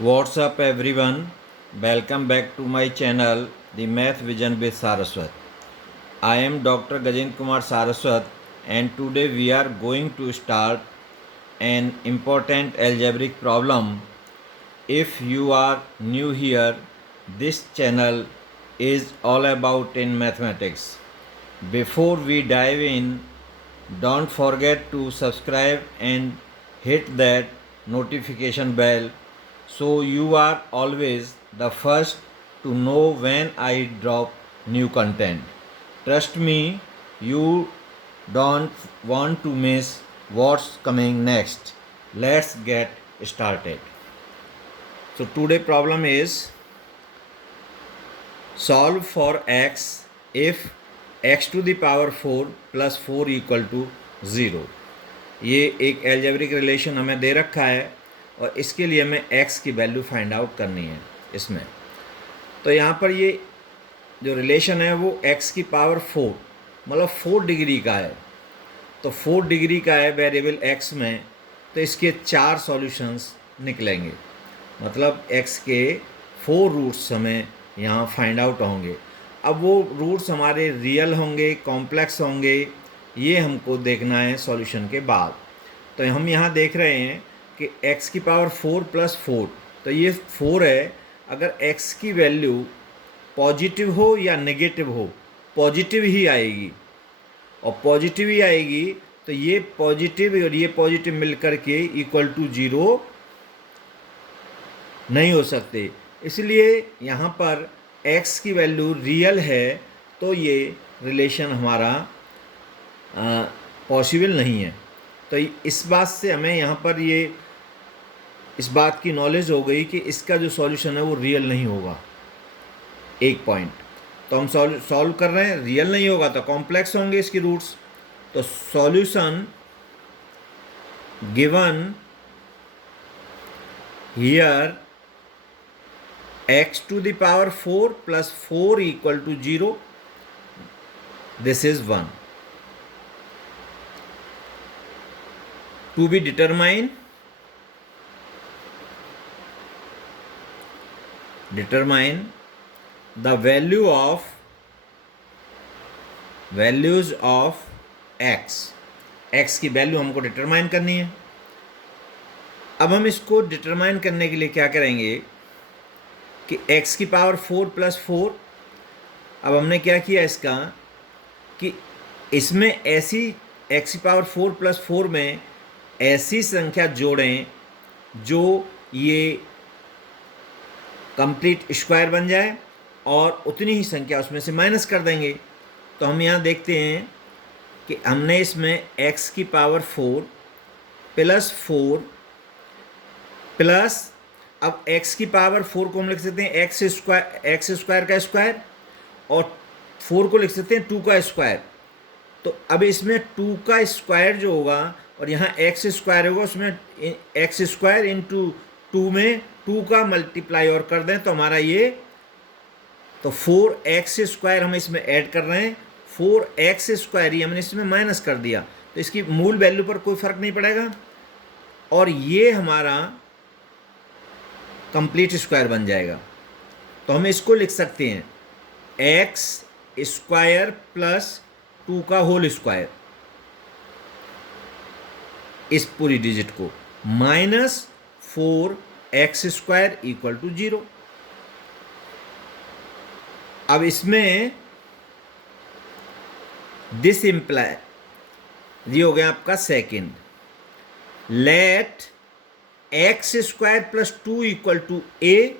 What's up everyone? Welcome back to my channel The Math Vision with Saraswat. I am Dr. Gajendra Kumar Saraswat and today we are going to start an important algebraic problem. If you are new here, this channel is all about in mathematics. Before we dive in, don't forget to subscribe and hit that notification bell so you are always the first to know when I drop new content. Trust me, you don't want to miss what's coming next. Let's get started. So today problem is solve for x if x to the power 4 plus 4 equal to 0। ये एक algebraic relation हमें दे रखा है और इसके लिए हमें x की वैल्यू फाइंड आउट करनी है इसमें। तो यहाँ पर ये जो रिलेशन है वो x की पावर 4 मतलब 4 डिग्री का है। तो 4 डिग्री का है वेरिएबल x में, तो इसके 4 सॉल्यूशंस निकलेंगे, मतलब x के 4 रूट्स हमें यहाँ फाइंड आउट होंगे। अब वो रूट्स हमारे रियल होंगे, कॉम्प्लेक्स होंगे, ये हमको देखना है सॉल्यूशन के बाद। तो हम यहाँ देख रहे हैं कि x की पावर 4 प्लस 4, तो ये 4 है। अगर x की वैल्यू पॉजिटिव हो या नेगेटिव हो, पॉजिटिव ही आएगी, और पॉजिटिव ही आएगी तो ये पॉजिटिव और ये पॉजिटिव मिलकर के इक्वल टू 0 नहीं हो सकते। इसलिए यहाँ पर x की वैल्यू रियल है तो ये रिलेशन हमारा पॉसिबल नहीं है। तो इस बात से हमें यहाँ पर ये इस बात की नॉलेज हो गई कि इसका जो सॉल्यूशन है वो रियल नहीं होगा। एक पॉइंट तो हम सॉल्व कर रहे हैं, रियल नहीं होगा तो कॉम्प्लेक्स होंगे इसके रूट्स। तो solution given here x to the power 4 plus 4 equal to 0, this is 1. To be determined, determine the values of x की वैल्यू हमको डिटरमाइन करनी है। अब हम इसको डिटरमाइन करने के लिए क्या करेंगे कि x की पावर 4 प्लस 4, अब हमने क्या किया इसका कि इसमें ऐसी x की पावर 4 प्लस 4 में ऐसी संख्या जोड़ें जो ये कंप्लीट स्क्वायर बन जाए और उतनी ही संख्या उसमें से माइनस कर देंगे। तो हम यहाँ देखते हैं कि हमने इसमें x की पावर 4 प्लस 4 प्लस, अब x की पावर 4 को हम लिख सकते हैं एक्स स्क्वायर का स्क्वायर, और 4 को लिख सकते हैं 2 का स्क्वायर। तो अब इसमें 2 का स्क्वायर जो होगा और यहाँ एक्स स्क्वायर होगा, उसमें एक्स स्क्वायर इंटू 2 में 2 का मल्टीप्लाई और कर दें तो हमारा ये, तो 4x स्क्वायर हम इसमें ऐड कर रहे हैं, 4x स्क्वायर ही हमने इसमें माइनस कर दिया, तो इसकी मूल वैल्यू पर कोई फ़र्क नहीं पड़ेगा और ये हमारा कंप्लीट स्क्वायर बन जाएगा। तो हम इसको लिख सकते हैं एक्स स्क्वायर प्लस 2 का होल स्क्वायर, इस पूरी डिजिट को, minus 4x square equal to 0। अब इसमें दिस इम्प्लाई, ये हो गया आपका second. Let x square plus 2 equal to a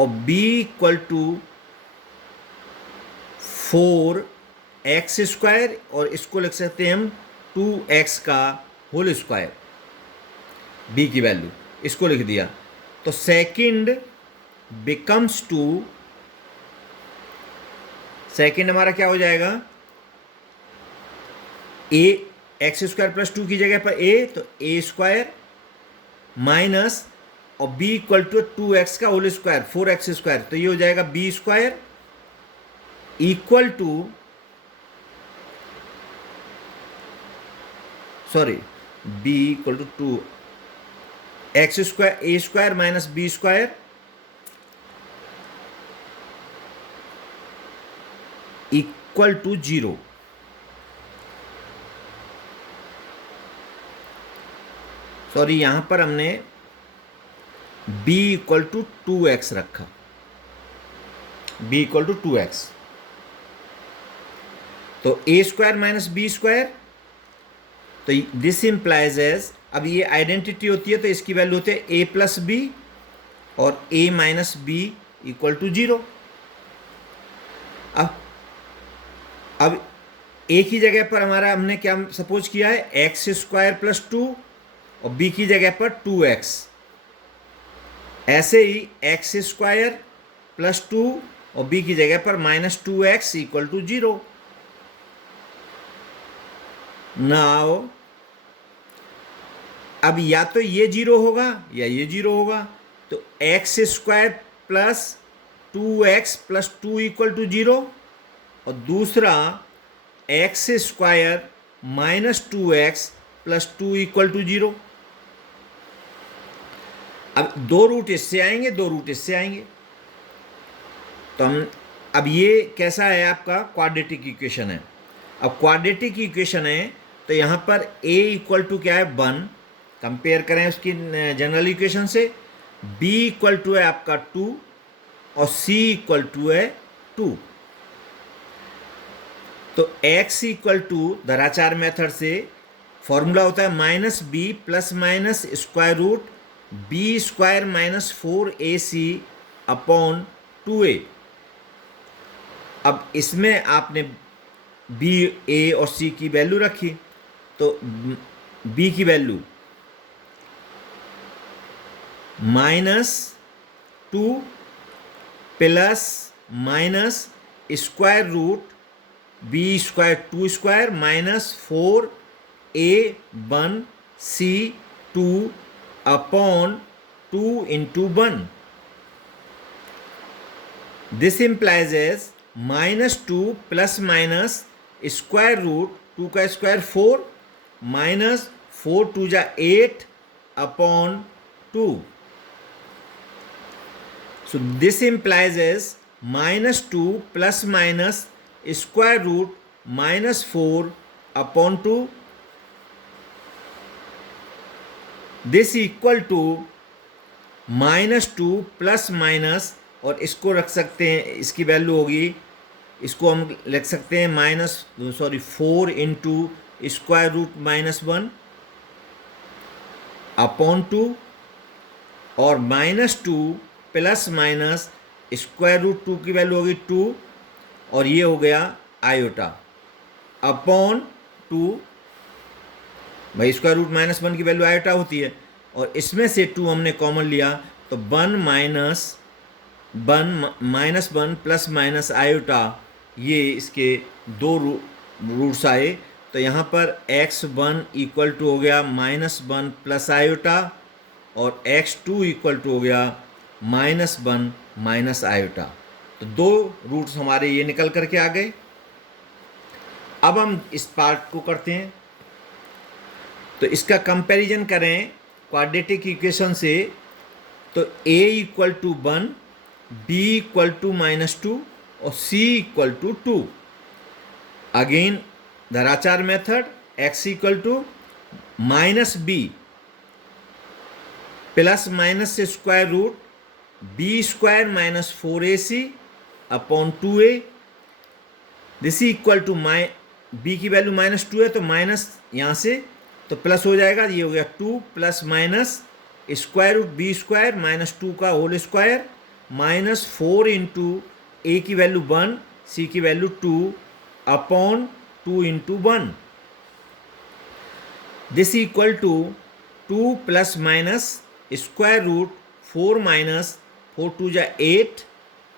और b equal to 4x square, और इसको लिख सकते हैं हम 2x का होल स्क्वायर, b की वैल्यू इसको लिख दिया। तो सेकेंड बिकम्स टू, सेकेंड हमारा क्या हो जाएगा, a एक्स स्क्वायर प्लस 2 की जगह पर a, तो a स्क्वायर माइनस और b इक्वल टू 2x का होल स्क्वायर 4x स्क्वायर, तो ये हो जाएगा b square equal to, sorry b equal to 2 x square a square minus b square equal to 0। Sorry, यहां पर हमने b इक्वल टू 2x रखा, b इक्वल टू 2x। तो a square minus b square, तो this implies as, अब ये identity होती है तो इसकी वैल्यू होती है ए प्लस बी और ए माइनस बी इक्वल टू 0। अब ए की जगह पर हमारा हमने क्या सपोज किया है, एक्स स्क्वायर प्लस 2 और बी की जगह पर 2x। ऐसे ही एक्स स्क्वायर प्लस 2 और बी की जगह पर minus 2x equal to 0। Now अब या तो ये 0 होगा या ये 0 होगा, तो x square plus 2x plus 2 equal to 0 और दूसरा x square minus 2x plus 2 equal to 0। अब दो रूट इससे आएंगे, दो रूट इससे आएंगे, तो हम अब ये कैसा है आपका क्वाड्रेटिक इक्वेशन है। अब क्वाड्रेटिक इक्वेशन है तो यहाँ पर a इक्वल टू क्या है 1, कंपेयर करें उसकी जनरल इक्वेशन से, b इक्वल टू है आपका 2 और c इक्वल टू है 2। तो x इक्वल टू धराचार मेथड से फॉर्मूला होता है minus b plus minus square root b square minus 4ac upon 2a। अब इसमें आपने b, a और c की वैल्यू रखी, तो b की value -2 plus minus square root b square 2 square minus 4a1c2 upon 2 into 1। This implies as -2 plus minus square root 2 का square 4 minus 4 2 जा 8 upon 2। So this implies as -2 plus minus square root -4 upon 2. This equal to -2 plus minus, और इसको रख सकते हैं, इसकी value होगी, इसको हम लिख सकते हैं 4 इंटू स्क्वायर रूट -1 अपॉन 2 और -2 प्लस माइनस स्क्वायर रूट 2 की वैल्यू होगी 2 और ये हो गया आयोटा अपॉन 2। भाई स्क्वायर रूट -1 की वैल्यू आयोटा होती है और इसमें से 2 हमने कॉमन लिया तो 1 प्लस माइनस आयोटा, ये इसके दो रूट्स आए। तो यहाँ पर x1 इक्वल टू हो गया -1 प्लस आयोटा और x2 इक्वल टू हो गया -1 माइनस आयोटा। तो दो रूट्स हमारे ये निकल करके आ गए। अब हम इस पार्ट को करते हैं, तो इसका कंपैरिजन करें क्वाड्रेटिक इक्वेशन से, तो a equal to 1, b equal to -2 और c इक्वल टू 2। अगेन धराचार method, x equal to -b plus minus से square root b square minus 4ac upon 2a। This equal to b की value -2 है तो minus यहाँ से तो plus हो जाएगा, ये हो गया 2 plus minus square root b square -2 का होल स्क्वायर माइनस 4 इंटू ए की वैल्यू 1, सी की value 2 upon 2 into 1। This equal to 2 plus minus square root 4 minus 4 2 जा 8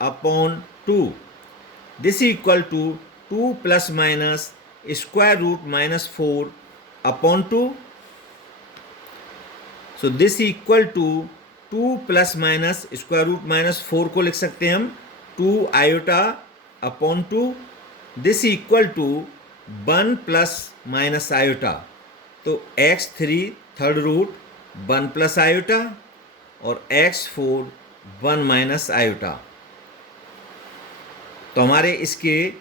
upon 2। This equal to 2 plus minus square root -4 upon 2। So this equal to 2 plus minus square root -4 को लिख सकते हैं हम 2 iota upon 2। This equal to 1 plus minus iota, तो x3 third root 1 plus iota और x4 1 minus iota. तो हमारे इसके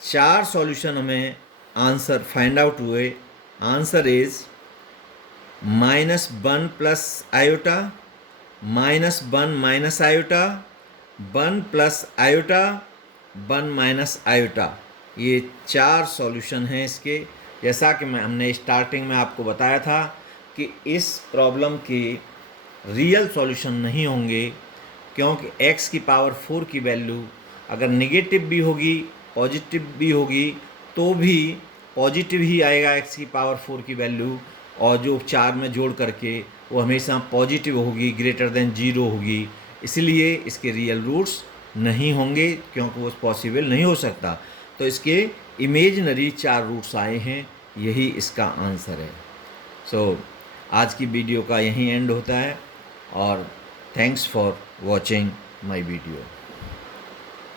4 सॉल्यूशन हमें आंसर फाइंड आउट हुए। Answer is -1 plus iota, -1 minus iota, 1 plus iota, 1 minus iota. ये 4 सॉल्यूशन हैं इसके। जैसा कि हमने स्टार्टिंग में आपको बताया था कि इस प्रॉब्लम के रियल सॉल्यूशन नहीं होंगे, क्योंकि x की पावर 4 की वैल्यू अगर नेगेटिव भी होगी पॉजिटिव भी होगी तो भी पॉजिटिव ही आएगा x की पावर 4 की वैल्यू, और जो 4 में जोड़ करके वो हमेशा पॉजिटिव होगी, ग्रेटर देन 0 होगी। इसलिए इसके रियल रूट्स नहीं होंगे, क्योंकि वो पॉसिबल नहीं हो सकता। तो इसके इमेजिनरी 4 रूट्स आए हैं, यही इसका आंसर है। सो आज की वीडियो का यहीं एंड होता है, और thanks for watching my video.